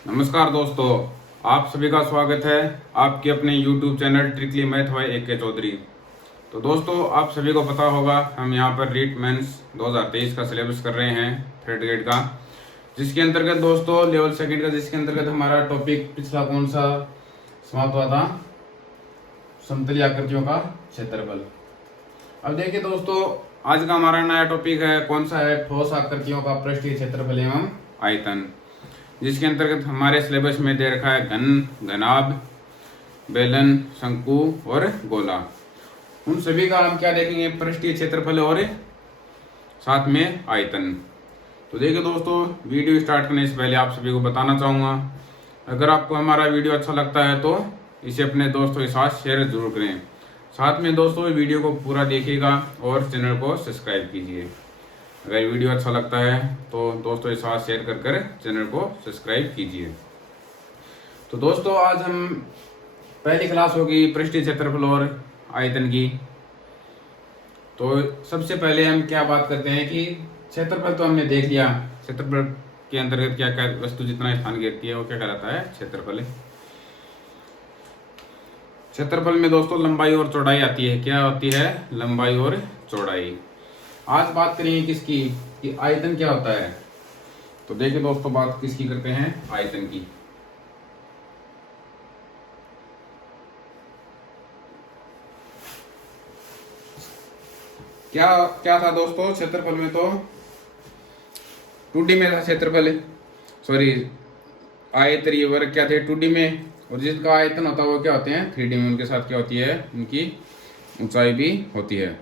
नमस्कार दोस्तों, आप सभी का स्वागत है आपके अपने YouTube channel trickly math by AK Chaudhary. तो दोस्तों, आप सभी को पता होगा हम यहाँ पर रीट मेंस 2023 का सिलेबस कर रहे हैं थर्ड ग्रेड का, जिसके अंतर्गत दोस्तों लेवल सेकंड का, जिसके अंतर्गत हमारा टॉपिक पिछला कौन सा समाप्त हुआ था, समतली आकृतियों का क्षेत्रफल। अब देखिए दोस्तों, आज का हमारा नया टॉपिक है, कौन सा है, ठोस आकृतियों का पृष्ठीय क्षेत्रफल एवं आयतन, जिसके अंतर्गत हमारे सिलेबस में दे रखा है घन, घनाभ, बेलन, शंकु और गोला। उन सभी का हम क्या देखेंगे, पृष्ठीय क्षेत्रफल और साथ में आयतन। तो देखिए दोस्तों, वीडियो स्टार्ट करने से पहले आप सभी को बताना चाहूँगा, अगर आपको हमारा वीडियो अच्छा लगता है तो इसे अपने दोस्तों के साथ शेयर जरूर करें। साथ में दोस्तों वीडियो को पूरा देखिएगा और चैनल को सब्सक्राइब कीजिए। अगर वीडियो अच्छा लगता है तो दोस्तों के साथ शेयर कर चैनल को सब्सक्राइब कीजिए। तो दोस्तों, आज हम पहली क्लास होगी पृष्ठीय क्षेत्रफल और आयतन की। तो सबसे पहले हम क्या बात करते हैं कि क्षेत्रफल तो हमने देख लिया, क्षेत्रफल के अंतर्गत क्या क्या वस्तु जितना स्थान घेरती है वो क्या कहलाता है, क्षेत्रफल। क्षेत्रफल में दोस्तों लंबाई और चौड़ाई आती है, क्या होती है, लंबाई और चौड़ाई। आज बात करेंगे किसकी, कि आयतन क्या होता है। तो देखिए दोस्तों, बात किसकी करते हैं, आयतन की। क्या क्या था दोस्तों, क्षेत्रफल में तो 2D में था क्षेत्रफल, सॉरी आयतरीय वर्ग क्या थे 2D में, और जिसका आयतन होता है वो क्या होते हैं 3D में। उनके साथ क्या होती है, उनकी ऊंचाई भी होती है।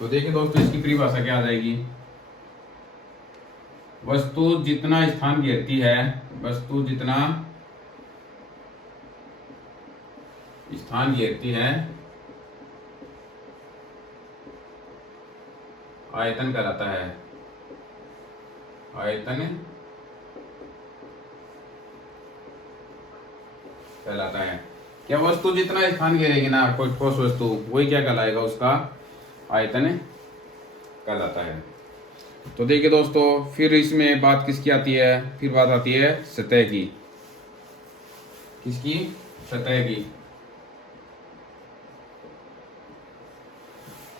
तो देखिए दोस्तों, इसकी परिभाषा क्या आ जाएगी, वस्तु जितना स्थान घेरती है, वस्तु जितना स्थान घेरती है आयतन कहलाता है, आयतन कहलाता है। क्या वस्तु जितना स्थान घेरेगी ना, कोई ठोस वस्तु, वही क्या कहलाएगा, उसका आयतन कहलाता है। तो देखिए दोस्तों, फिर इसमें बात किसकी आती है, फिर बात आती है सतह की। किसकी, सतह की।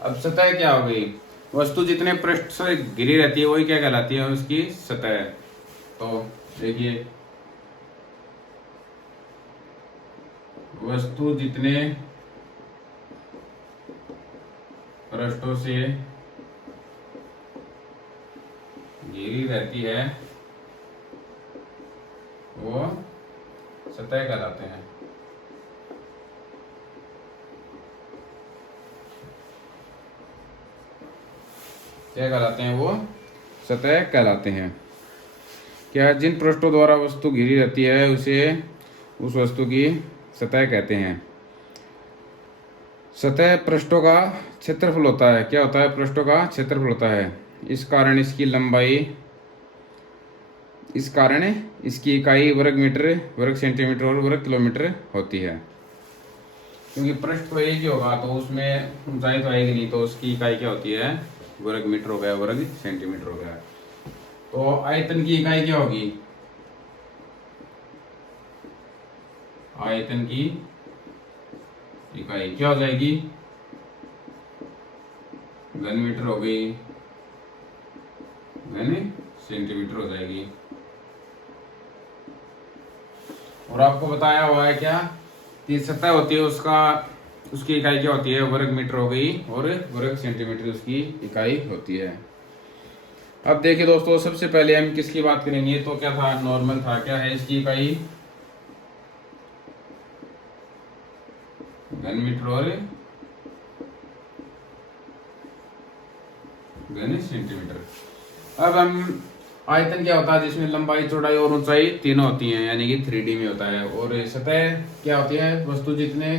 अब सतह क्या हो गई, वस्तु जितने पृष्ठ से घिरी रहती है वही क्या कहलाती है, उसकी सतह। तो देखिए, वस्तु जितने पृष्ठों से घिरी रहती है वो सतह कहलाते हैं। क्या कहलाते हैं, वो सतह कहलाते हैं। क्या, जिन पृष्ठों द्वारा वस्तु घिरी रहती है उसे उस वस्तु की सतह कहते हैं। सतह पृष्ठों का क्षेत्रफल होता है, क्या होता है, पृष्ठों का क्षेत्रफल होता है। इस कारण इसकी लंबाई, इस कारण इसकी इकाई वर्ग मीटर, वर्ग सेंटीमीटर और वर्ग किलोमीटर होती है। क्योंकि पृष्ठ तो एक ही होगा तो उसमें ऊंचाई तो आएगी नहीं, तो उसकी इकाई क्या होती है, वर्ग मीटर हो गया, वर्ग सेंटीमीटर हो गया। तो आयतन की इकाई क्या होगी, आयतन की इकाई क्या हो जाएगी, घन मीटर हो गई, घन सेंटीमीटर हो जाएगी। और आपको बताया हुआ है क्या, कि सतह होती है उसकी इकाई क्या होती है, वर्ग मीटर हो गई, और वर्ग सेंटीमीटर उसकी इकाई होती है। अब देखिए दोस्तों, सबसे पहले हम किसकी बात करेंगे, तो क्या था, नॉर्मल था। क्या है इसकी इकाई, घन मीटर और घन सेंटीमीटर। अब हम आयतन क्या होता है, जिसमें लंबाई, चौड़ाई और ऊंचाई तीनों होती हैं, यानी कि 3D में होता है। और सतह क्या होती है, वस्तु जितने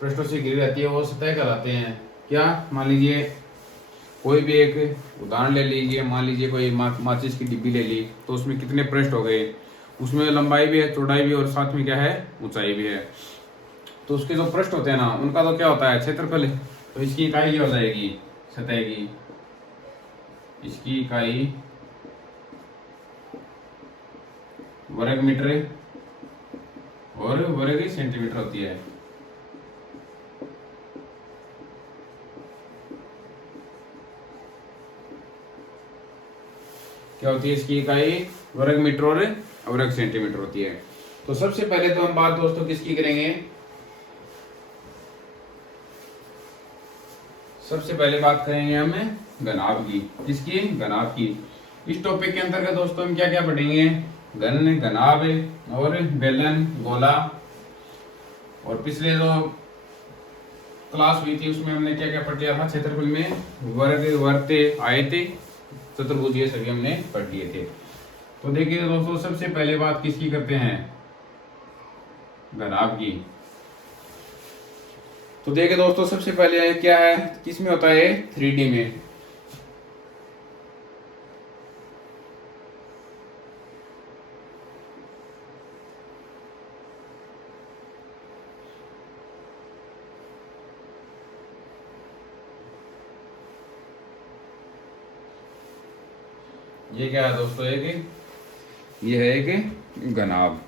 पृष्ठों से घिरी रहती है वो सतह कहलाते हैं। क्या, मान लीजिए कोई भी एक उदाहरण ले लीजिए, मान लीजिए कोई माचिस की डिब्बी ले ली, तो उसमें कितने पृष्ठ हो गए, उसमें लंबाई भी है, चौड़ाई भी, और साथ में क्या है, ऊंचाई भी है। तो उसके जो पृष्ठ होते हैं ना, उनका तो क्या होता है, क्षेत्रफल। तो इसकी इकाई क्या हो जाएगी, सतह की, इसकी इकाई वर्ग मीटर और वर्ग सेंटीमीटर होती है। क्या होती है इसकी इकाई? वर्ग मीटर और वर्ग सेंटीमीटर होती है। तो सबसे पहले तो हम बात दोस्तों किसकी करेंगे? सबसे पहले बात करेंगे हम घनाभ की। किसकी? घनाभ की। इस टॉपिक के अंतर्गत दोस्तों हम क्या क्या पढ़ेंगे? घन, घनाभ और बेलन, गोला। और पिछले जो क्लास हुई थी उसमें हमने क्या क्या पढ़ लिया था? क्षेत्रफल में वर्ग, वर्त, आयत, चतुर्भुज, ये सभी हमने पढ़ लिए थे। तो देखिए दोस्तों, सबसे पहले बात किसकी करते हैं? घनाभ की। तो देखिए दोस्तों, सबसे पहले क्या है, किस में होता है? 3D में। ये क्या है दोस्तों? ये है एक घनाभ।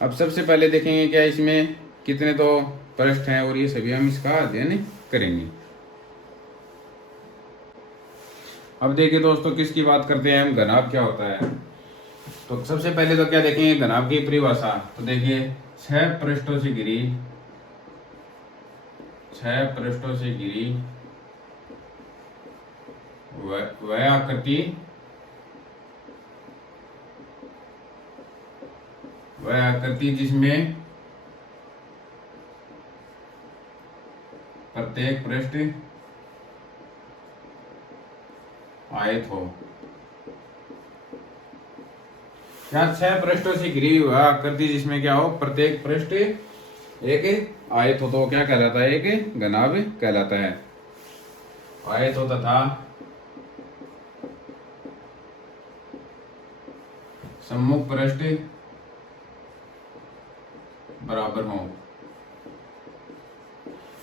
अब सबसे पहले देखेंगे क्या इसमें कितने तो पृष्ठ हैं, और ये सभी हम इसका अध्ययन करेंगे। अब देखिए दोस्तों, किसकी बात करते हैं हम? घनाभ क्या होता है? तो सबसे पहले तो क्या देखेंगे? घनाभ की परिभाषा। तो देखिए, 6 पृष्ठों से घिरी, 6 पृष्ठों से घिरी वह आकृति, वह आकृति जिसमें प्रत्येक पृष्ठ आयत हो। क्या? 6 पृष्ठों से घिरी हुई वह आकृति जिसमें क्या हो? प्रत्येक पृष्ठ एक आयत हो, तो क्या कहलाता है? एक घनाभ कहलाता है। आयत हो तथा सम्मुख पृष्ठ बराबर हो।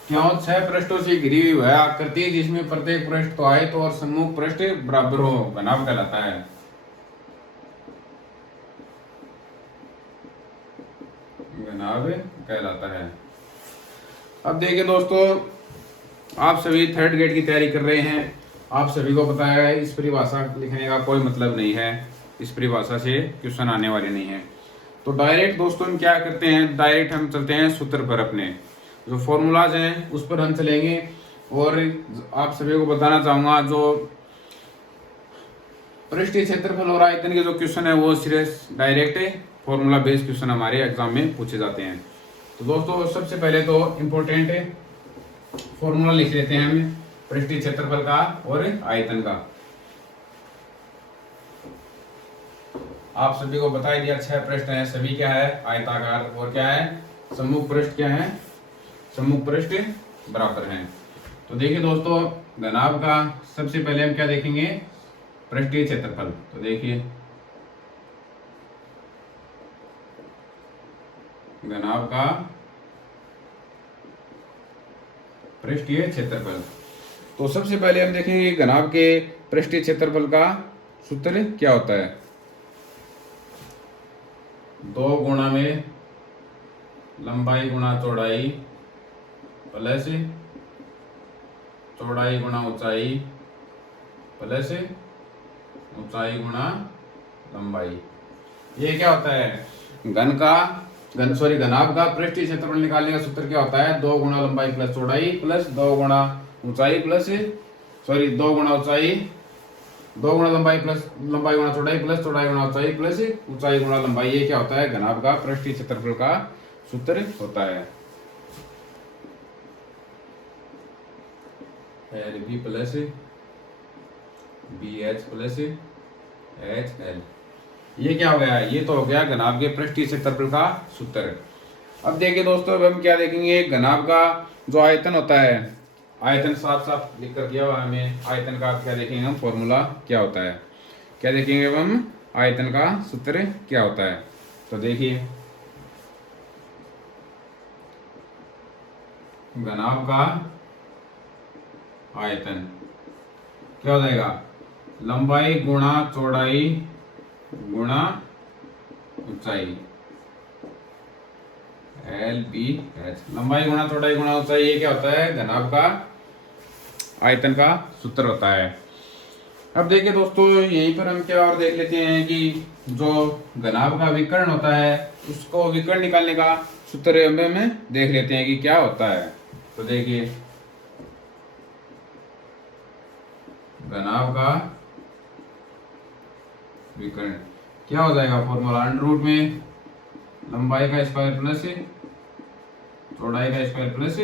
क्या हो? 6 पृष्ठों से घिरी हुई वह आकृति जिसमें प्रत्येक पृष्ठ तो आयत और सम्मुख पृष्ठ बराबर हो, घनाभ कहलाता है। घनाभ कहलाता है। अब देखिए दोस्तों, आप सभी 3rd ग्रेड की तैयारी कर रहे हैं। आप सभी को पता है इस परिभाषा लिखने का कोई मतलब नहीं है, इस परिभाषा से क्वेश्चन आने वाले नहीं है। तो डायरेक्ट दोस्तों हम क्या करते हैं? डायरेक्ट हम चलते हैं सूत्र पर, अपने जो फॉर्मूलाज हैं उस पर हम चलेंगे। और आप सभी को बताना चाहूंगा, जो पृष्ठीय क्षेत्रफल और आयतन के जो क्वेश्चन है वो सिर्फ डायरेक्ट फॉर्मूला बेस्ड क्वेश्चन हमारे एग्जाम में पूछे जाते हैं। तो दोस्तों, सबसे पहले तो इम्पोर्टेंट फॉर्मूला लिख लेते हैं हम पृष्ठीय क्षेत्रफल का और आयतन का। आप सभी को बता दिया 6 पृष्ठ हैं, सभी क्या है? आयताकार। और क्या है? सम्मुख पृष्ठ क्या है? सम्मुख पृष्ठ बराबर हैं। तो देखिए दोस्तों, घनाभ का सबसे पहले हम क्या देखेंगे? पृष्ठीय क्षेत्रफल। तो देखिए, घनाभ का पृष्ठीय क्षेत्रफल। तो सबसे पहले हम देखेंगे घनाभ के पृष्ठीय क्षेत्रफल का सूत्र क्या होता है? 2 गुणा में लंबाई गुणा चौड़ाई प्लस चौड़ाई गुणा ऊंचाई प्लस ऊंचाई गुणा लंबाई। ये क्या होता है? घनाभ का पृष्ठीय क्षेत्रफल निकालने का सूत्र क्या होता है? 2 गुणा लंबाई प्लस चौड़ाई प्लस 2 गुणा ऊंचाई प्लस 2 गुणा ऊंचाई, 2 गुणा लंबाई प्लस लंबाई गुणा चौड़ाई प्लस चौड़ाई गुणा ऊंचाई प्लस ऊंचाई गुणा लंबाई। ये क्या होता है? घनाभ का पृष्ठीय क्षेत्रफल का सूत्र होता है। LB plus BH plus HL। ये क्या हो गया? ये तो हो गया घनाभ के पृष्ठीय क्षेत्रफल का सूत्र। अब देखिए दोस्तों, अब हम क्या देखेंगे? घनाभ का जो आयतन होता है, आयतन साफ साफ लिख कर दिया हुआ हमें। आयतन का क्या देखेंगे हम? फॉर्मूला क्या होता है? क्या देखेंगे अब हम? आयतन का सूत्र क्या होता है? तो देखिए, घनाभ का आयतन क्या हो जाएगा? लंबाई गुणा चौड़ाई गुणा ऊंचाई एल बी एच, लंबाई गुणा चौड़ाई गुणा ऊंचाई, ये क्या होता है? घनाभ का आयतन का सूत्र होता है। अब देखिए दोस्तों, यहीं पर हम क्या और देख लेते हैं कि जो घनाभ का विकर्ण होता है उसको विकर्ण निकालने का सूत्र हमें देख लेते हैं कि क्या होता है। तो देखिए, घनाभ का विकर्ण क्या हो जाएगा? फॉर्मूला अंडर रूट में लंबाई का स्क्वायर प्लस चौड़ाई का स्क्वायर प्लस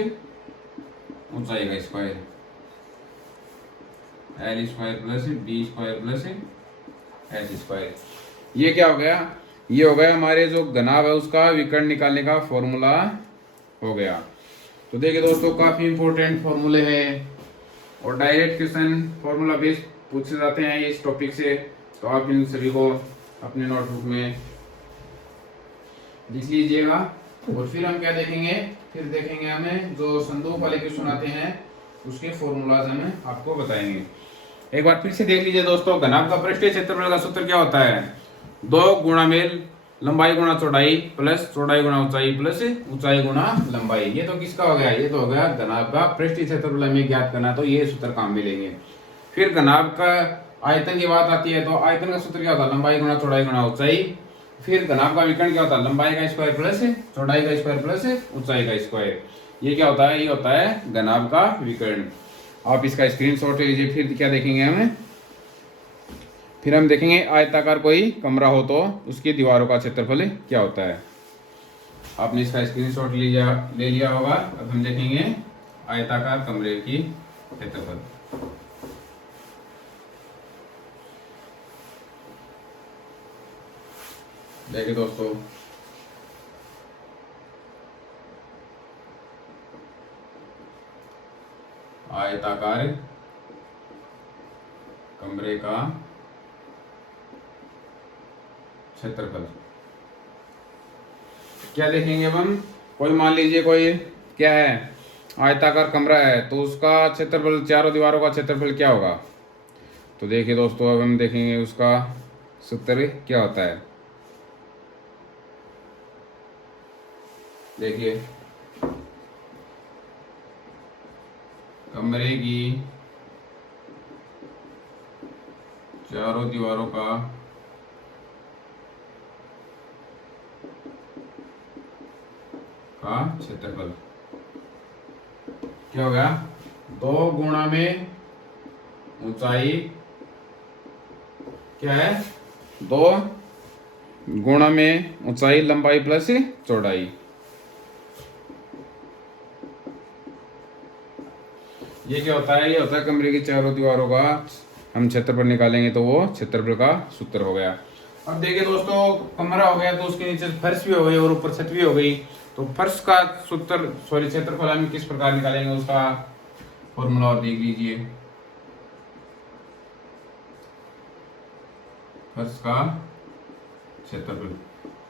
ऊंचाई का square, L square plus B square plus H square. ये क्या हो गया? ये हो गया हमारे जो घनाभ है उसका विकर्ण निकालने का फॉर्मूला हो गया। तो देखिए दोस्तों, काफी इंपॉर्टेंट फॉर्मूले हैं और डायरेक्ट क्वेश्चन फॉर्मूला बेस्ड पूछे जाते हैं इस टॉपिक से। तो आप इन सभी को अपने नोटबुक में लिख लीजिएगा। और फिर हम क्या देखेंगे? फिर देखेंगे हमें जो संदूक वाले क्वेश्चन आते हैं उसके फॉर्मूलाज हमें आपको बताएंगे। एक बार फिर से देख लीजिए दोस्तों, घनाभ का पृष्ठीय क्षेत्रफल का सूत्र क्या होता है? 2 गुणा मेल लंबाई गुणा चौड़ाई प्लस चौड़ाई गुणा ऊंचाई प्लस ऊंचाई गुणा लंबाई। ये तो किसका हो गया? ये तो हो गया घनाभ का पृष्ठीय क्षेत्रफल हमें ज्ञात करना, तो ये सूत्र काम में लेंगे। फिर घनाभ का आयतन की बात आती है, तो आयतन का सूत्र क्या होता है? लंबाई गुणा चौड़ाई गुणा ऊंचाई। फिर घनाभ का विकर्ण क्या होता है? लंबाई का स्क्वायर प्लस चौड़ाई का स्क्वायर प्लस ऊंचाई का स्क्वायर। ये क्या होता है? ये होता है घनाभ का विकर्ण। आप इसका स्क्रीनशॉट ले लीजिए। फिर क्या देखेंगे हमें? फिर हम देखेंगे आयताकार कोई कमरा हो तो उसकी दीवारों का क्षेत्रफल क्या होता है। आपने इसका स्क्रीनशॉट ले लिया होगा। अब हम देखेंगे आयताकार कमरे की क्षेत्रफल। देखिए दोस्तों, आयताकार कमरे का क्षेत्रफल क्या देखेंगे अब हम? कोई मान लीजिए कोई क्या है, आयताकार कमरा है, तो उसका क्षेत्रफल, चारों दीवारों का क्षेत्रफल क्या होगा? तो देखिए दोस्तों, अब हम देखेंगे उसका सूत्र क्या होता है। देखिए, कमरे की चारों दीवारों का क्षेत्रफल क्या हो गया? 2 गुणा में ऊंचाई क्या है? 2 गुणा में ऊंचाई लंबाई प्लस चौड़ाई। ये क्या होता है? ये होता है कमरे की चारों दीवारों का हम क्षेत्रफल निकालेंगे तो वो क्षेत्रफल का सूत्र हो गया। अब देखिए दोस्तों, कमरा हो गया तो उसके नीचे फर्श भी हो गई और ऊपर छत भी हो गई। तो फर्श का सूत्र क्षेत्रफल हम किस प्रकार निकालेंगे उसका फॉर्मूला और देख लीजिए। फर्श का क्षेत्रफल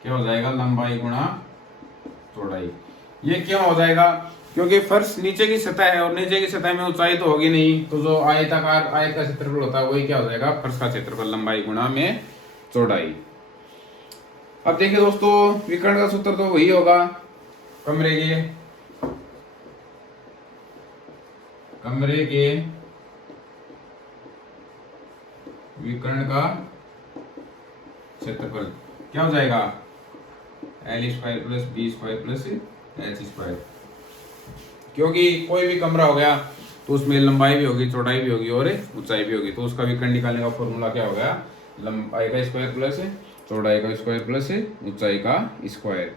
क्या हो जाएगा? लंबाई गुणा चौड़ाई। ये क्यों हो जाएगा? क्योंकि फर्श नीचे की सतह है और नीचे की सतह में ऊंचाई तो होगी नहीं, तो जो आयताकार आयत का क्षेत्रफल होता है वही क्या हो जाएगा? फर्श का क्षेत्रफल लंबाई गुणा में चौड़ाई। अब देखिए दोस्तों, विकर्ण का सूत्र तो वही होगा कमरे के विकर्ण का क्षेत्रफल क्या हो जाएगा? L square plus B square plus H square. क्योंकि कोई भी कमरा हो गया तो उसमें लंबाई भी होगी, चौड़ाई भी होगी और ऊंचाई भी होगी, तो उसका विकर्ण निकालने का फॉर्मूला क्या हो गया? लंबाई का स्क्वायर प्लस चौड़ाई का स्क्वायर प्लस ऊंचाई का स्क्वायर।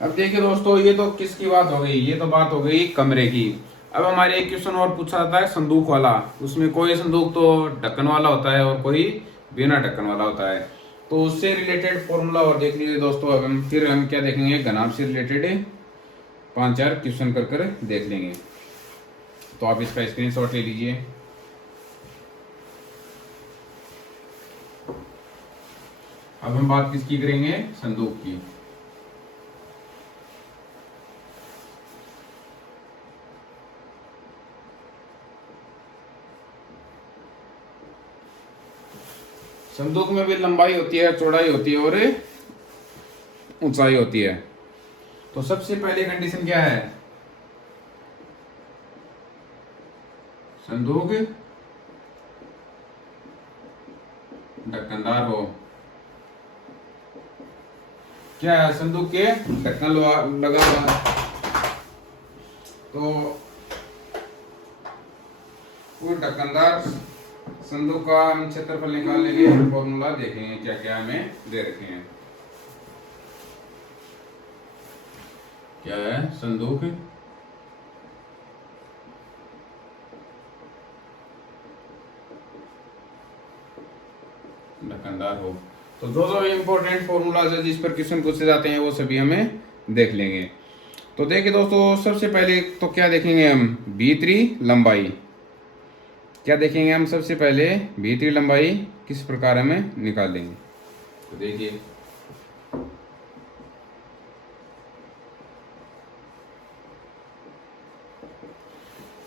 अब देखिए दोस्तों, ये तो किसकी बात हो गई? ये तो बात हो गई कमरे की। अब हमारे एक क्वेश्चन और पूछा जाता है संदूक वाला। उसमें कोई संदूक तो ढक्कन वाला होता है और कोई बिना ढक्कन वाला होता है, तो उससे रिलेटेड फॉर्मूला और देख लीजिए दोस्तों। अब हम क्या देखेंगे? घनाभ से रिलेटेड 5-4 क्वेश्चन कर देख लेंगे। तो आप इसका स्क्रीनशॉट ले लीजिए। अब हम बात किसकी करेंगे? संदूक की। संदूक में भी लंबाई होती है, चौड़ाई होती है और ऊंचाई होती है। तो सबसे पहली कंडीशन क्या है, संदूक ढक्कनदार हो। क्या है, संदूक के ढक्कन लगा हुआ है। तो वो ढक्कनदार संदूक का हम क्षेत्रफल निकालने के लिए फॉर्मूला देखेंगे क्या क्या हमें दे रखे हैं। क्या है, संदूक ढक्कनदार हो। तो जो जो इम्पोर्टेंट फॉर्मूलाज है जिस पर क्वेश्चन पूछे जाते हैं वो सभी हमें देख लेंगे। तो देखिए दोस्तों, सबसे पहले तो क्या देखेंगे हम, भीतरी लंबाई। क्या देखेंगे हम, सबसे पहले भीतरी लंबाई किस प्रकार हमें निकालेंगे। तो देखिए,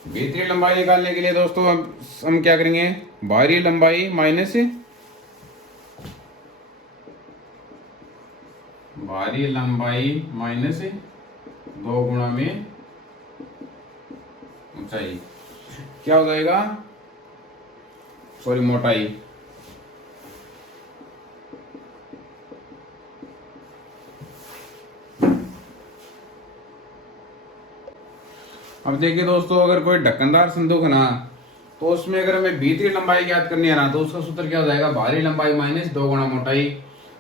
भीतरी लंबाई निकालने के लिए दोस्तों हम क्या करेंगे, बाहरी लंबाई माइनस बाहरी लंबाई माइनस 2 गुणा में ऊंचाई, क्या हो जाएगा, सॉरी मोटाई। अब देखिए दोस्तों, अगर कोई ढक्कनदार संदूक है ना, तो उसमें अगर हमें भीतरी लंबाई ज्ञात करनी है ना, तो उसका सूत्र क्या हो जाएगा, बाहरी लंबाई माइनस 2 गुणा मोटाई।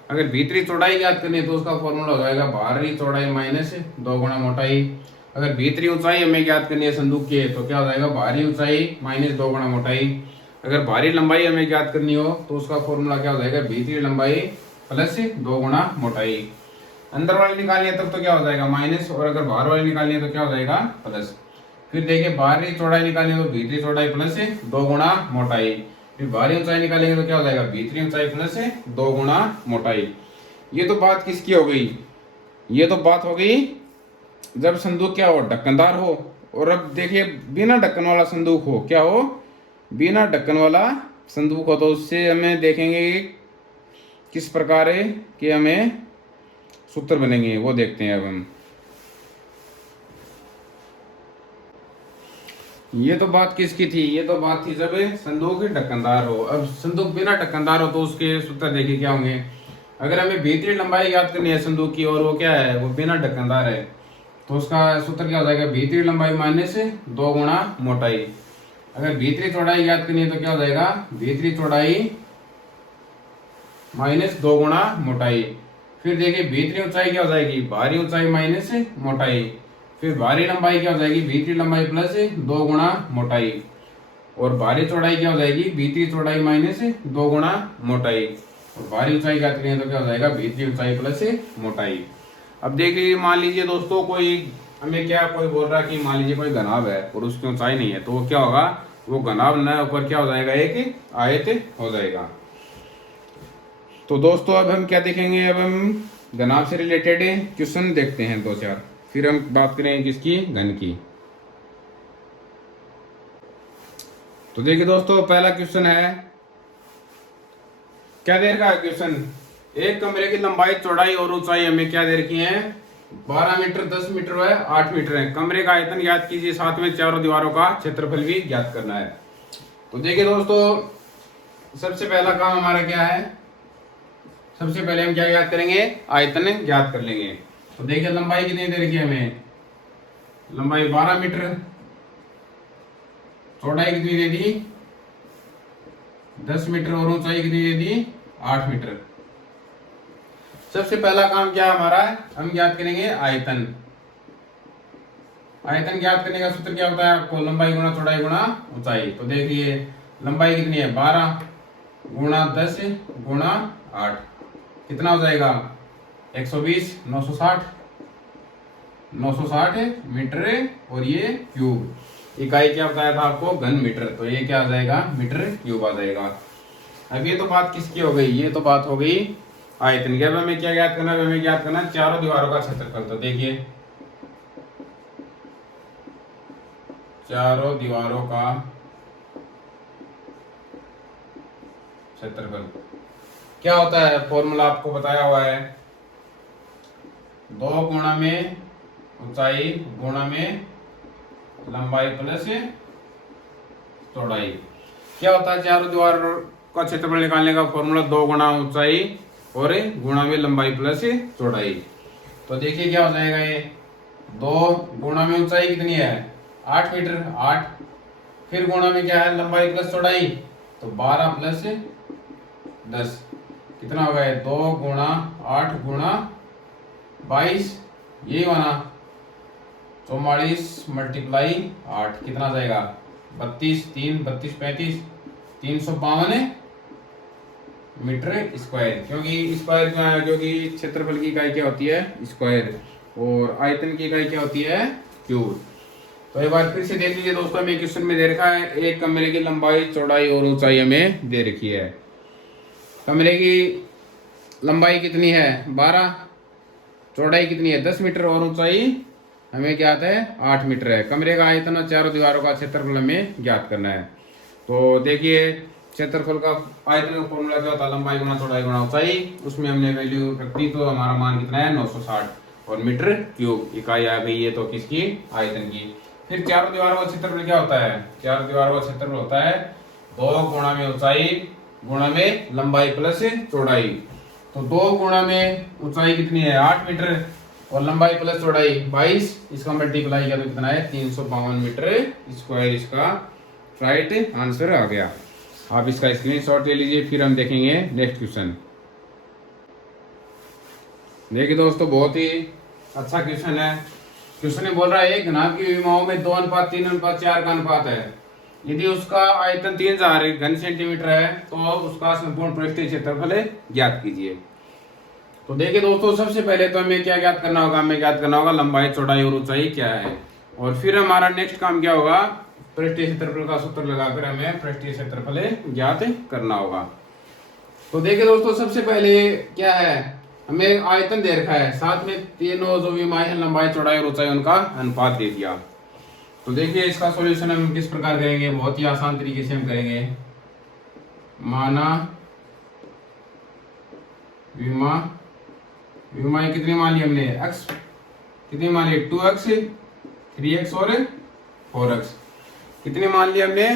अगर भीतरी चौड़ाई ज्ञात करनी है तो उसका फॉर्मूला हो जाएगा बाहरी चौड़ाई माइनस 2 गुणा मोटाई। अगर भीतरी ऊंचाई हमें ज्ञात करनी है संदूक की, तो क्या हो जाएगा, बाहरी ऊंचाई माइनस 2 गुणा मोटाई। अगर बाहरी लंबाई हमें ज्ञात करनी हो तो उसका फॉर्मूला क्या हो जाएगा, भीतरी लंबाई प्लस 2 गुणा मोटाई। अंदर वाली निकालनी है तब तो क्या हो जाएगा माइनस, और अगर बाहर वाली निकालनी है तो क्या हो जाएगा प्लस। फिर देखिए, बाहरी चौड़ाई निकालनी है तो भीतरी चौड़ाई प्लस 2 गुणा मोटाई। फिर बाहरी ऊंचाई निकालेंगे तो क्या हो जाएगा, भीतरी ऊंचाई प्लस 2 गुणा मोटाई। ये तो बात किसकी हो गई, ये तो बात हो गई जब संदूक क्या हो, ढक्कनदार हो। और अब देखिए, बिना ढक्कन वाला संदूक हो, क्या हो, बिना ढक्कन वाला संदूक हो, तो उससे हमें देखेंगे किस प्रकार है कि हमें सूत्र बनेंगे, वो देखते हैं अब हम। ये तो बात किसकी थी, ये तो बात थी जब संदूक ढक्कनदार हो। अब संदूक बिना ढक्कनदार हो तो उसके सूत्र देखिए क्या होंगे। अगर हमें भीतरी लंबाई याद करनी है संदूक की, और वो क्या है, वो बिना ढक्कनदार है, तो उसका सूत्र क्या हो जाएगा, भीतरी लंबाई माइनस 2 गुणा मोटाई। अगर भीतरी चौड़ाई याद करनी है तो क्या हो जाएगा, भीतरी चौड़ाई माइनस 2 गुणा मोटाई। फिर देखिए, भीतरी ऊंचाई क्या हो जाएगी, बाहरी ऊंचाई माइनस मोटाई। फिर बाहरी लंबाई क्या हो जाएगी, भीतरी लंबाई प्लस 2 गुणा मोटाई। और बाहरी चौड़ाई क्या हो जाएगी, भीतरी चौड़ाई माइनस 2 गुणा मोटाई। और बाहरी ऊंचाई क्या करें तो क्या हो जाएगा, भीतरी ऊंचाई प्लस मोटाई। अब देखिए, मान लीजिए दोस्तों, कोई हमें क्या कोई बोल रहा है कि मान लीजिए कोई घनाभ है और उसकी ऊंचाई नहीं है, तो वो क्या होगा, वो घनाभ न होकर क्या हो जाएगा, एक आयत हो जाएगा। तो दोस्तों अब हम क्या देखेंगे, अब हम घनाभ से रिलेटेड क्वेश्चन देखते हैं 2-4, फिर हम बात करेंगे किसकी, घन की। तो देखिए दोस्तों, पहला क्वेश्चन है, क्या दे रखा है क्वेश्चन, एक कमरे की लंबाई चौड़ाई और ऊंचाई हमें क्या दे रखी है, 12 मीटर, 10 मीटर है, 8 मीटर है। कमरे का आयतन ज्ञात कीजिए, साथ में चारों दीवारों का क्षेत्रफल भी ज्ञात करना है। तो देखिए दोस्तों, सबसे पहला काम हमारा क्या है, सबसे पहले हम क्या ज्ञात करेंगे, आयतन ज्ञात कर लेंगे। तो देखिए, लंबाई कितनी दे रखी है हमें, लंबाई 12 मीटर, चौड़ाई कितनी दे दी 10 मीटर, और ऊंचाई कितनी दे दी 8 मीटर। सबसे पहला काम क्या हमारा है, हम ज्ञात करेंगे आयतन। आयतन ज्ञात करने का सूत्र क्या होता है आपको, लंबाई गुणा चौड़ाई गुणा ऊंचाई। तो देखिए, लंबाई कितनी है 12 गुणा 10 गुणा 8, कितना हो जाएगा 120, 960 मीटर, और ये क्यूब। इकाई क्या बताया था आपको, घन मीटर, तो ये क्या आ जाएगा, मीटर क्यूब आ जाएगा। अब ये तो बात किसकी हो गई, ये तो बात हो गई आयतन की। अब हमें क्या ज्ञात करना है, हमें ज्ञात करना है चारों दीवारों का क्षेत्रफल। तो देखिए, चारों दीवारों का क्षेत्रफल क्या होता है, फॉर्मूला आपको बताया हुआ है, 2 गुणा में ऊंचाई गुणा में लंबाई प्लस चौड़ाई। क्या होता है, चारों दीवार का क्षेत्रफल निकालने का फॉर्मूला 2 गुणा ऊंचाई और गुणा में लंबाई प्लस चौड़ाई। तो देखिए क्या हो जाएगा, ये 2 गुणा में ऊंचाई कितनी है 8 मीटर 8, फिर गुणा में क्या है लंबाई प्लस चौड़ाई, तो 12 प्लस 10 कितना होगा, 2 गुणा 8 गुणा 22, यही बना 44 मल्टीप्लाई 8 कितना आ जाएगा 32, 3 32 35 352 मीटर स्क्वायर। क्योंकि स्क्वायर क्यों आया, क्योंकि क्षेत्रफल की इकाई क्या होती है स्क्वायर और आयतन की इकाई क्या होती है क्यूब। तो एक बार फिर से देख लीजिए दोस्तों, हमें क्वेश्चन में दे रखा है एक कमरे की लंबाई चौड़ाई और ऊंचाई हमें दे रखी है। कमरे की लंबाई कितनी है 12, चौड़ाई कितनी है 10 मीटर और ऊंचाई हमें ज्ञात है 8 मीटर है। कमरे का आयतन और चारों दीवारों का क्षेत्रफल हमें ज्ञात करना है। तो देखिए क्षेत्रफल का आयतन का फॉर्मूला क्या होता है, लंबाई गुणा चौड़ाई गुणा ऊंचाई, उसमें हमने वैल्यू रख दी तो हमारा मान कितना है 960 और मीटर क्यूब इकाई आ गई है तो किसकी आयतन की। फिर चारों दीवारों का क्षेत्रफल क्या होता है, चारों दीवारों का क्षेत्रफल होता है 2 गुणा में ऊंचाई गुणा में लंबाई प्लस चौड़ाई। तो 2 गुणा में ऊंचाई कितनी है 8 मीटर और लंबाई प्लस चौड़ाई 22, इसका मल्टीप्लाई किया तो कितना है 352 मीटर स्क्वायर, इसका राइट आंसर आ गया। आप इसका स्क्रीनशॉट ले लीजिए, फिर हम देखेंगे नेक्स्ट क्वेश्चन। देखिए दोस्तों बहुत ही अच्छा क्वेश्चन है। क्वेश्चन में बोल रहा है एक घनाभ की विमाओं में 2:3:4 का अनुपात है। यदि उसका आयतन 3000 घन सेंटीमीटर है तो उसका संपूर्ण पृष्ठीय क्षेत्रफल ज्ञात कीजिए। तो देखिए दोस्तों सबसे पहले तो हमें क्या ज्ञात करना होगा, हमें ज्ञात करना होगा लंबाई चौड़ाई और ऊंचाई क्या है, और फिर हमारा नेक्स्ट काम क्या होगा पृष्ठीय क्षेत्रफल का सूत्र लगाकर हमें पृष्ठीय क्षेत्रफल ज्ञात करना होगा। तो देखिए दोस्तों सबसे पहले क्या है, हमें आयतन दे रखा है, साथ में तीनों जो विमाएं हैं लंबाई चौड़ाई और ऊंचाई उनका अनुपात दे दिया। तो देखिए इसका सॉल्यूशन हम किस प्रकार करेंगे, बहुत ही आसान तरीके से हम करेंगे। माना विमाएं कितनी मान ली हमने x कितनी मान ली 2x 3x और 4x कितनी मान ली हमने,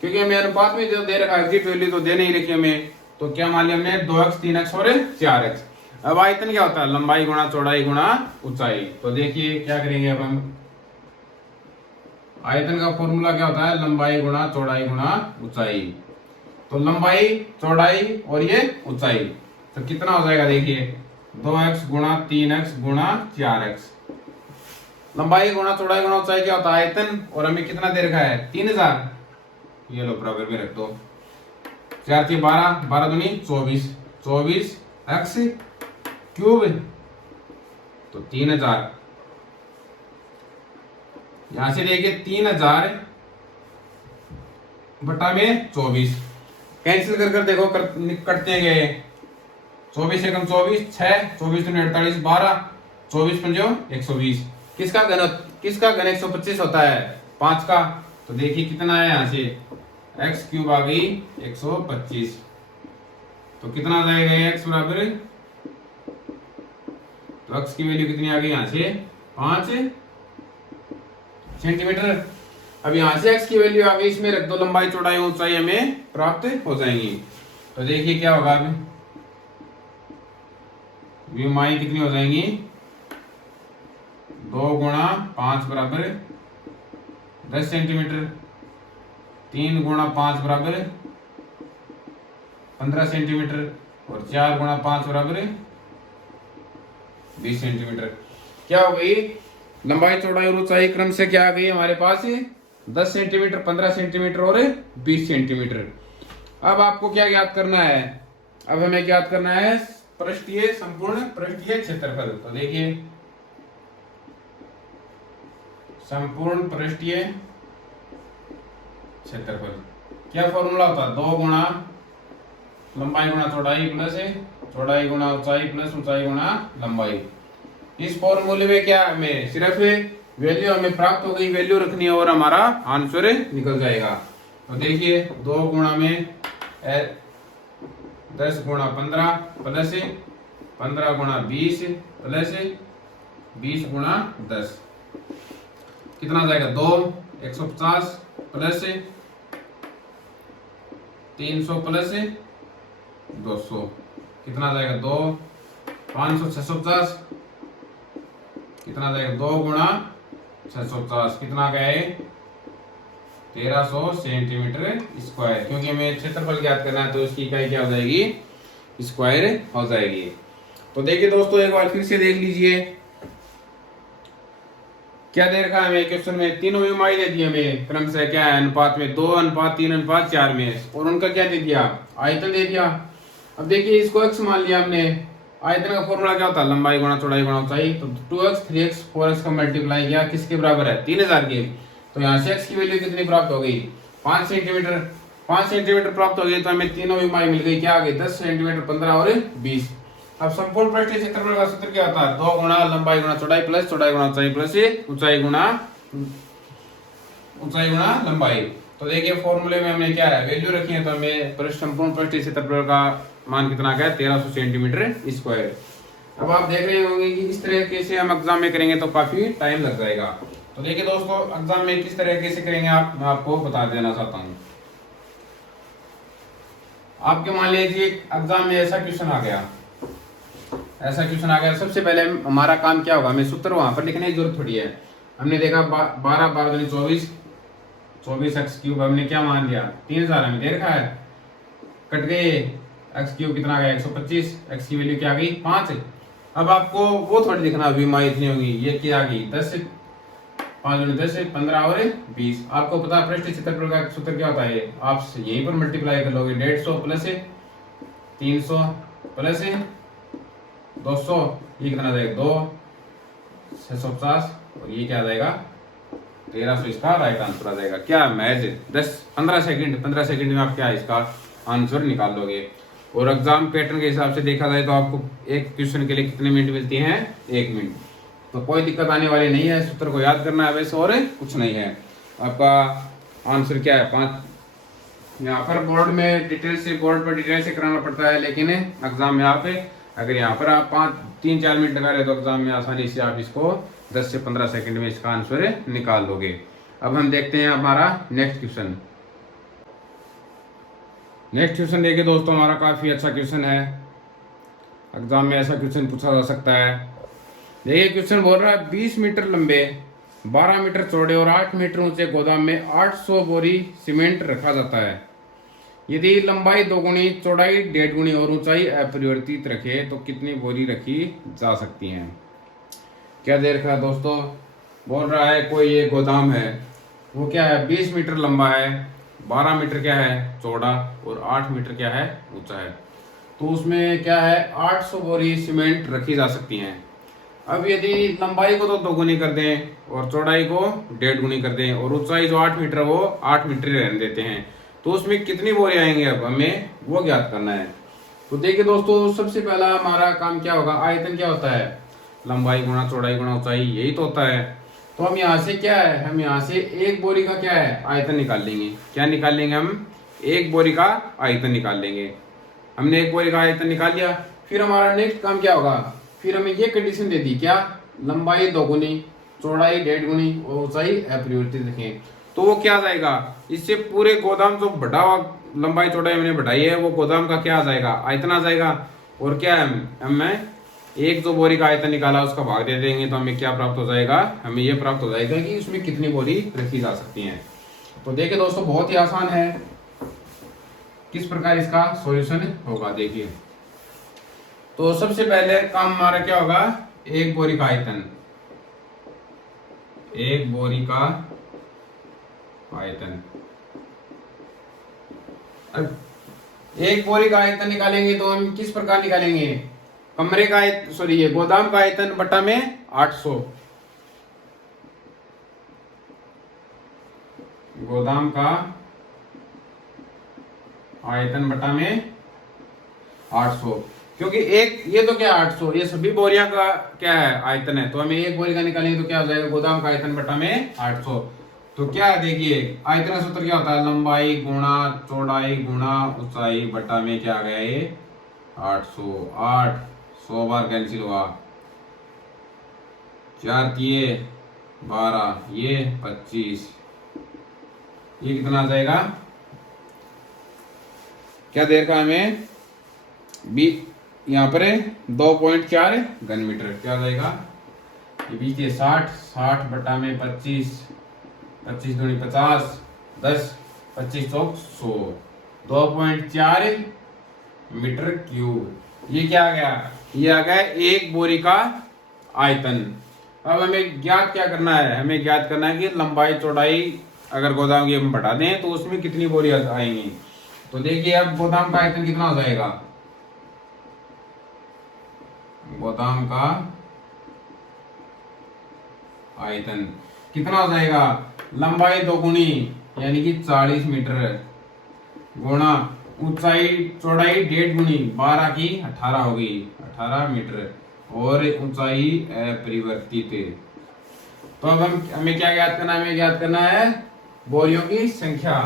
क्योंकि हमें अनुपात में जो दे रखा है एग्जिट वैल्यू तो दे नहीं रखी हमें, तो क्या मान लिया हमने 2x 3x और 4x। अब आयतन क्या होता है लंबाई गुणा चौड़ाई गुणा ऊंचाई। तो देखिए क्या करेंगे अब हम, आयतन का फॉर्मूला क्या होता है लंबाई गुणा चौड़ाई गुणा ऊंचाई। तो लंबाई चौड़ाई और ये ऊंचाई तो कितना हो जाएगा, देखिए 2x गुणा 3x गुणा 4x। लंबाई गुणा चौड़ाई गुणा ऊंचाई क्या होता है आयतन, और हमें कितना दे रखा है 3000, ये लो बराबर में रख दो, 4 3 12 12 दूनी 24 24 x क्यूब तो 3000। यहां से देखिए 3000 बटा में 24 कैंसिल कर देखो कटते गए, 24 एकम 24 6 24 दूनी 48 12 24 पंजो 120। किसका घन 125 होता है 5 का। तो देखिए कितना है यहाँ से x क्यूब आ गई 125, तो कितना आ जाएगा x बराबर, तो x की वैल्यू कितनी आ गई यहाँ से 5 सेंटीमीटर। अब यहाँ से x की वैल्यू आ गई, इसमें रख दो लंबाई चौड़ाई ऊंचाई हमें प्राप्त हो जाएंगी। तो देखिए क्या होगा, अभी विमाएं कितनी हो जाएंगी 2 गुणा 5 बराबर 10 सेंटीमीटर, 3 गुणा 5 बराबर 15 सेंटीमीटर और 4 गुणा 5 बराबर 20 सेंटीमीटर। क्या हो गई लंबाई चौड़ाई और ऊंचाई क्रम से क्या आ गई हमारे पास 10 सेंटीमीटर 15 सेंटीमीटर और 20 सेंटीमीटर। अब आपको क्या ज्ञात करना है, अब हमें ज्ञात करना है पृष्ठीय संपूर्ण पृष्ठीय क्षेत्रफल। तो देखिए संपूर्ण पृष्ठीय क्षेत्रफल क्या फॉर्मूला होता है 2 गुणा लंबाई गुणा चौड़ाई प्लस चौड़ाई गुणा ऊंचाई प्लस ऊंचाई गुणा लंबाई। इस फॉर्मूले में क्या हमें सिर्फ वैल्यू हमें प्राप्त हो गई, वैल्यू रखनी है और हमारा आंसर निकल जाएगा। तो देखिए 2 गुणा में 10 गुणा 15 प्लस 15 गुणा 20 प्लस 20 गुणा 10 कितना आ जाएगा 2 150 प्लस 300 प्लस 200 कितना आ जाएगा 2 500 650 कितना आ जाएगा 2 गुणा 650 कितना आ गया 1300 सेंटीमीटर स्क्वायर, क्योंकि हमें क्षेत्रफल ज्ञात करना है तो इसकी इकाई क्या हो जाएगी स्क्वायर हो जाएगी। तो देखिए दोस्तों एक बार फिर से देख लीजिए क्या दे रखा है हमें क्वेश्चन में, तीनों विमाई दे दी हमें क्रम से क्या है अनुपात में 2 अनुपात 3 अनुपात 4 में, और उनका क्या दे दिया आयतन दे दिया। अब देखिए इसको x मान लिया हमने, आयतन का फॉर्मूला क्या होता है लंबाई गुणा चौड़ाई गुणा ऊंचाई, तो 2x 3x 4x का मल्टीप्लाई किया किसके बराबर है 3000 के, तो यहाँ से x की वैल्यू कितनी प्राप्त हो गई 5 सेंटीमीटर, 5 सेंटीमीटर प्राप्त हो गई, तो हमें तीनों विमाई मिल गई क्या आ गई 10 सेंटीमीटर 15 और 20। अब संपूर्ण पृष्ठीय क्षेत्रफल का सूत्र क्या होता है 2 गुणा लंबाई गुणा चौड़ाई प्लस चौड़ाई गुणा ऊंचाई प्लस ऊंचाई गुणा लंबाई। तो देखिए फॉर्मूले में हमने क्या है वैल्यू रखी है, तो हमें संपूर्ण पृष्ठीय क्षेत्रफल का मान कितना गया 1300 सेंटीमीटर स्क्वायर। अब आप देख रहे होंगे कि इस तरीके से हम एग्जाम में करेंगे तो काफी टाइम लग जाएगा। तो देखिए दोस्तों एग्जाम में किस तरीके से करेंगे मैं आपको बता देना चाहता हूँ। आपके मान लीजिए एग्जाम में ऐसा क्वेश्चन आ गया, सबसे पहले हमारा काम क्या होगा, हमें सूत्र वहां पर लिखने की जरूरत थोड़ी है। हमने देखा 12 12 24 एक्स क्यूब, हमने क्या मान लिया 3000 हमें दे रखा है, कट गए एक्स क्यूब कितना आ गया 125, एक्स की वैल्यू क्या आ गई 5। अब आपको वो थोड़ी लिखना विमा इतनी होगी, ये क्या आ गई 10 5 10 15 और 20। आपको पता है पृष्ठीय क्षेत्रफल का सूत्र क्या होता है, आप यहीं पर मल्टीप्लाई कर लोगे 150 प्लस 300 प्लस 200, ये कितना जाएगा 2 650 और ये क्या आ जाएगा 1300, इसका राइट आंसर आ जाएगा। क्या मैच 15 सेकंड में आप क्या इसका आंसर निकाल लोगे। और एग्जाम पैटर्न के हिसाब से देखा जाए तो आपको एक क्वेश्चन के लिए कितने मिनट मिलती हैं 1 मिनट, तो कोई दिक्कत आने वाली नहीं है, सूत्र को याद करना है वैसे और कुछ नहीं है। आपका आंसर क्या है 5। यहाँ पर बोर्ड पर डिटेल से कराना पड़ता है, लेकिन एग्जाम में आप अगर यहाँ पर आप 3-4 मिनट लगा रहे तो एग्जाम में आसानी से आप इसको 10 से 15 सेकंड में इसका आंसर निकाल लोगे। अब हम देखते हैं हमारा नेक्स्ट क्वेश्चन देखिए दोस्तों, हमारा काफी अच्छा क्वेश्चन है, एग्जाम में ऐसा क्वेश्चन पूछा जा सकता है। देखिए क्वेश्चन बोल रहा है 20 मीटर लंबे 12 मीटर चौड़े और 8 मीटर ऊंचे गोदाम में 800 बोरी सीमेंट रखा जाता है। यदि लंबाई 2 गुनी चौड़ाई 1.5 गुनी और ऊंचाई अपरिवर्तित रखे तो कितनी बोरी रखी जा सकती हैं। क्या दे रखा है दोस्तों, बोल रहा है कोई ये गोदाम है, वो क्या है 20 मीटर लंबा है, 12 मीटर क्या है चौड़ा और 8 मीटर क्या है ऊंचा है, तो उसमें क्या है 800 बोरी सीमेंट रखी जा सकती हैं। अब यदि लंबाई को तो 2 गुनी कर दें और चौड़ाई को 1.5 गुनी कर दें और ऊंचाई जो 8 मीटर वो 8 मीटर रहने देते हैं, तो उसमें कितनी बोरी आएंगे अब हमें वो ज्ञात करना है। तो देखिए दोस्तों सबसे पहला हमारा काम क्या होगा, आयतन क्या होता है लंबाई गुणा चौड़ाई गुणा ऊंचाई, यही तो होता है। तो हम यहाँ से क्या है, हम यहाँ से एक बोरी का क्या है आयतन निकाल लेंगे। क्या निकाल लेंगे हम, एक बोरी का आयतन निकाल लेंगे। हमने एक बोरी का आयतन निकाल लिया, फिर हमारा नेक्स्ट काम क्या होगा, फिर हमें ये कंडीशन दे दी क्या लंबाई 2 गुनी चौड़ाई 1.5 गुनी और ऊंचाई अपरिवर्तित रखें, तो वो क्या आ जाएगा, इससे पूरे गोदाम जो बढ़ा लंबाई चौड़ाई हमने बढ़ाई है वो गोदाम का क्या आ जाएगा आयतन आ जाएगा। और क्या है हमें एक जो बोरी का आयतन निकाला उसका भाग दे देंगे तो हमें क्या प्राप्त हो जाएगा, हमें ये प्राप्त हो जाएगा कि उसमें कितनी बोरी रखी जा सकती हैं। तो देखिए दोस्तों बहुत ही आसान है, किस प्रकार इसका सॉल्यूशन होगा देखिए। तो सबसे पहले काम हमारा क्या होगा, एक बोरी का आयतन, एक बोरी का आयतन, अब एक बोरी का आयतन निकालेंगे तो हम किस प्रकार निकालेंगे, कमरे का ये गोदाम का आयतन बटा में 800, गोदाम का आयतन बटा में 800, क्योंकि एक ये तो क्या 800 ये सभी बोरियां का क्या है आयतन है, तो हमें एक बोरी का निकालेंगे तो क्या हो जाएगा गोदाम का आयतन बटा में 800। तो क्या है देखिए आयतन का सूत्र क्या होता है, लंबाई गुणा चौड़ाई गुणा ऊंचाई बटा में क्या आ गया ये 800, 8 100 बार कैंसिल हुआ 4 तिये 12, ये 25, ये कितना आ जाएगा, क्या देर का हमें यहाँ पर 2.4 घन मीटर, क्या आ जाएगा, ये 20 है 60, 60 बटा में 25, 25 दूनी 50, 10, 25 चौक 100, 2.4 मीटर क्यूब। ये क्या आ गया, ये आ गया एक बोरी का आयतन। अब हमें ज्ञात क्या करना है, हमें ज्ञात करना है कि लंबाई चौड़ाई अगर गोदाम की हम बढ़ा दें तो उसमें कितनी बोरी आएंगी। तो देखिए अब गोदाम का आयतन कितना हो जाएगा, गोदाम का आयतन कितना हो जाएगा, लंबाई 2 गुनी यानी कि 40 मीटर गुणा ऊंचाई चौड़ाई 1.5 गुनी 12 की 18 होगी, 18 मीटर, और ऊंचाई अपरिवर्तित। तो अब हमें क्या ज्ञात करना है, हमें ज्ञात करना है बोरियों की संख्या।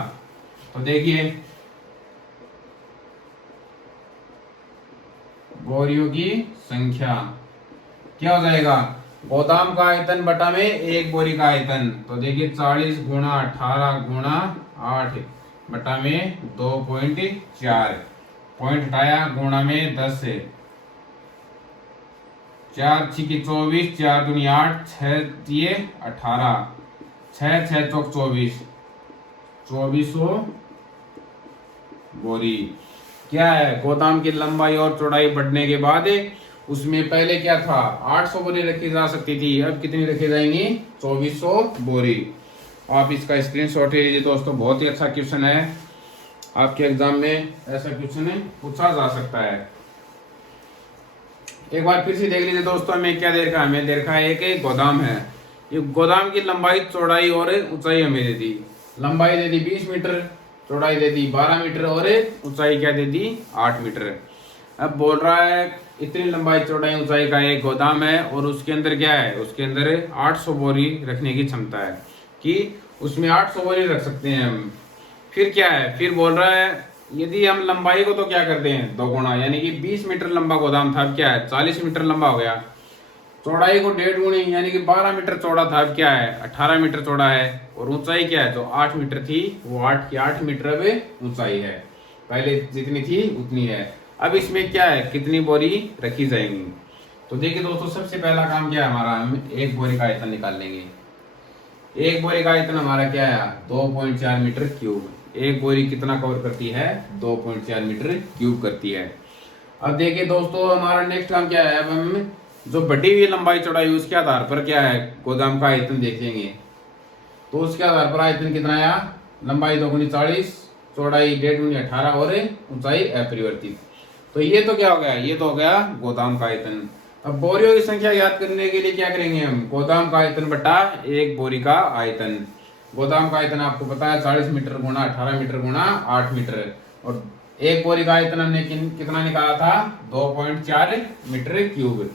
तो देखिए बोरियों की संख्या क्या हो जाएगा, गोदाम का आयतन बटा में एक बोरी का आयतन। तो देखिए 40 गुणा 18 गुणा 8 बटा में 2.4, पॉइंट हटाया, गुणा में 10 से 4 छिकी 24, 4 दूनी 8, 6 दिए 18, 6 6 चौक 24, 2400 बोरी। क्या है, गोदाम की लंबाई और चौड़ाई बढ़ने के बाद उसमें पहले क्या था, 800 बोरी रखी जा सकती थी, अब कितनी रखी जाएंगी, 2400 बोरी। आप इसका स्क्रीनशॉट ले लीजिए दोस्तों, बहुत ही अच्छा क्वेश्चन है, आपके एग्जाम में ऐसा क्वेश्चन पूछा जा सकता है। एक बार फिर से देख लीजिए दोस्तों, हमें क्या दे रखा है, हमें दे रखा है एक गोदाम है, ये गोदाम की लंबाई चौड़ाई और ऊंचाई हमें दे दी, लंबाई दे दी 20 मीटर, चौड़ाई दे दी 12 मीटर और ऊंचाई क्या दे दी 8 मीटर। अब बोल रहा है इतनी लंबाई चौड़ाई ऊंचाई का एक गोदाम है और उसके अंदर क्या है, उसके अंदर 800 बोरी रखने की क्षमता है कि उसमें 800 बोरी रख सकते हैं हम। फिर क्या है, फिर बोल रहा है यदि हम लंबाई को तो क्या करते हैं 2 गुना, यानी कि 20 मीटर लंबा गोदाम था, अब क्या है 40 मीटर लंबा हो गया, चौड़ाई को 1.5 गुनी यानी कि 12 मीटर चौड़ा था, अब क्या है 18 मीटर चौड़ा है, और ऊंचाई क्या है, जो 8 मीटर थी वो 8 की 8 मीटर अब ऊंचाई है, पहले जितनी थी उतनी है। अब इसमें क्या है, कितनी बोरी रखी जाएंगी। तो देखिए दोस्तों, सबसे पहला काम क्या है हमारा, हम एक बोरी का आयतन निकाल लेंगे। एक बोरी का आयतन हमारा क्या है 2.4 मीटर क्यूब। एक बोरी कितना कवर करती है, 2.4 मीटर क्यूब करती है। अब देखिए दोस्तों, हमारा नेक्स्ट काम क्या है, अब हम जो बढ़ी हुई लंबाई चौड़ाई उसके आधार पर क्या है गोदाम का आयतन देखेंगे। तो उसके आधार पर आयतन कितना आया, लंबाई 2 गुनी 40, चौड़ाई 1.5 गुनी 18 और ऊंचाई अपरिवर्तित। तो ये तो क्या हो गया, ये तो हो गया गोदाम का आयतन। अब बोरियों की संख्या याद करने के लिए क्या करेंगे हम, गोदाम का आयतन बटा एक बोरी का आयतन। गोदाम का आयतन आपको पता है 40 मीटर गुणा 18 मीटर गुणा 8 मीटर, और एक बोरी का आयतन हमने कितना निकाला था 2.4 मीटर क्यूब।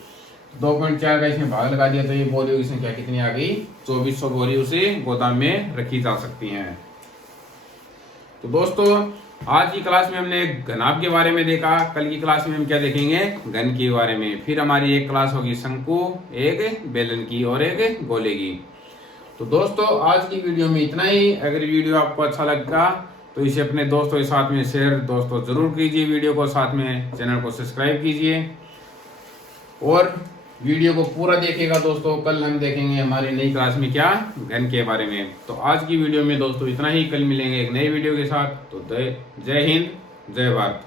2.4 का इसमें भाग लगा दिया तो ये बोरियों की संख्या कितनी आ गई, 2400 बोरी उसे गोदाम में रखी जा सकती हैं। तो दोस्तों आज की क्लास में हमने घनाभ के बारे में देखा, कल की क्लास में हम क्या देखेंगे, घन के बारे में। फिर हमारी एक क्लास होगी शंकु, एक बेलन की और एक गोले की। तो दोस्तों आज की वीडियो में इतना ही। अगर वीडियो आपको अच्छा लगा तो इसे अपने दोस्तों के साथ में शेयर दोस्तों जरूर कीजिए, वीडियो को साथ में चैनल को सब्सक्राइब कीजिए और वीडियो को पूरा देखिएगा दोस्तों। कल हम देखेंगे हमारी नई क्लास में क्या, घन के बारे में। तो आज की वीडियो में दोस्तों इतना ही, कल मिलेंगे एक नई वीडियो के साथ। तो जय हिंद, जय भारत।